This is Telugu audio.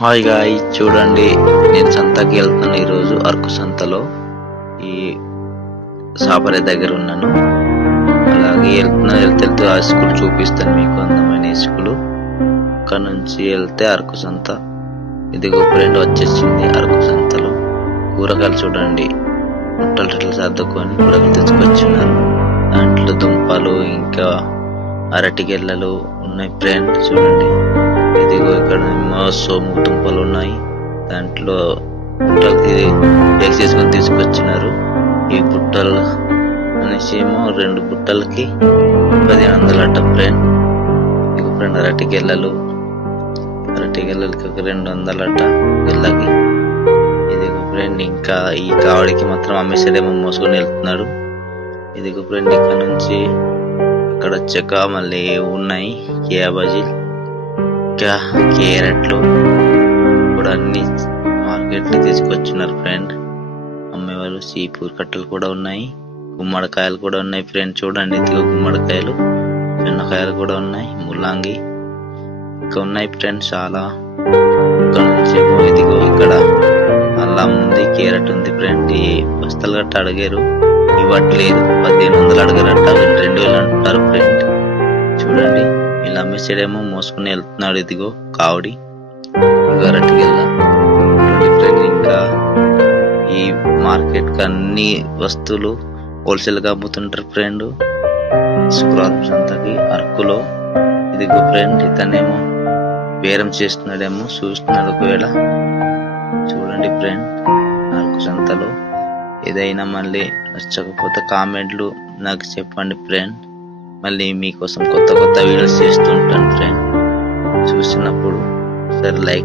హాయ్ గాయ్, చూడండి నేను సంతకి వెళ్తున్నాను. ఈరోజు అరకు సంతలో ఈ సాపరే దగ్గర ఉన్నాను. అలాగే వెళ్తూ ఆ స్కూల్ చూపిస్తాను మీకు, అందమైన స్కూల్. అక్కడ నుంచి వెళ్తే అరకు సంత. ఇదిగో ఫ్రెండ్ వచ్చేసింది అరకు సంతలో. కూరగాయలు చూడండి, ముట్టలు సర్దుకొని కూరగాయలు తెచ్చుకొచ్చినారు. దాంట్లో దుంపలు ఇంకా అరటిగెల్లలు ఉన్నాయి ఫ్రెండ్. చూడండి, ఇదిగో ఇక్కడ సోము దుంపలు ఉన్నాయి. దాంట్లో పుట్టలు ప్యాక్ చేసుకొని తీసుకొచ్చినారు. ఈ పుట్టలు అనేసి ఏమో 2 బుట్టలకి 1500 అట్ట ఫ్రెండ్. ఇక ఫ్రెండ్ అరటిగెల్లలకి ఒక 200 అట్ట గెల్లకి. ఇదిగో ఫ్రెండ్, ఇంకా ఈ కావడికి మాత్రం అమ్మేసాడేమో మోసుకొని వెళ్తున్నాడు. ఇదిగో ఫ్రెండ్, ఇక్కడ నుంచి అక్కడ వచ్చాక మళ్ళీ ఉన్నాయి కేయాబాజీ, క్యారెట్లు కూడా అన్ని మార్కెట్ లో తీసుకొచ్చినారు ఫ్రెండ్. అమ్మేవాళ్ళు సీపూర్ కట్టలు కూడా ఉన్నాయి, గుమ్మడికాయలు కూడా ఉన్నాయి ఫ్రెండ్. చూడండి, ఇదిగో గుమ్మడికాయలు, చిన్నకాయలు కూడా ఉన్నాయి, ముల్లంగి ఇంకా ఉన్నాయి ఫ్రెండ్ చాలా. ఇక్కడ నుంచి ఇదిగో ఇక్కడ అల్లం ఉంది, క్యారెట్ ఉంది ఫ్రెండ్. ఈ బస్తాలు గట్ట అడిగారు, ఇవ్వట్లేదు. 1500 అడగారట, 2000 అంటారు ఫ్రెండ్. చూడండి, ఇలా అమ్మేసాడేమో మోసుకుని వెళ్తున్నాడు. ఇదిగో కావడి, అరటిగెల్ల ఫ్రెండ్. ఇంకా ఈ మార్కెట్ కి అన్ని వస్తువులు హోల్సేల్ గా అమ్ముతుంటారు ఫ్రెండ్, శుక్రవారం సంతకి అరకులో. ఇదిగో ఫ్రెండ్, ఇతనేమో బేరం చేస్తున్నాడేమో, చూస్తున్నాడు ఒకవేళ. చూడండి ఫ్రెండ్, అరకు సంతలో ఏదైనా మళ్ళీ నచ్చకపోతే కామెంట్లు నాకు చెప్పండి ఫ్రెండ్. మళ్ళీ మీకోసం కొత్త వీడియోస్ చేస్తూ ఉంటాను ఫ్రెండ్. చూసినప్పుడు సరే లైక్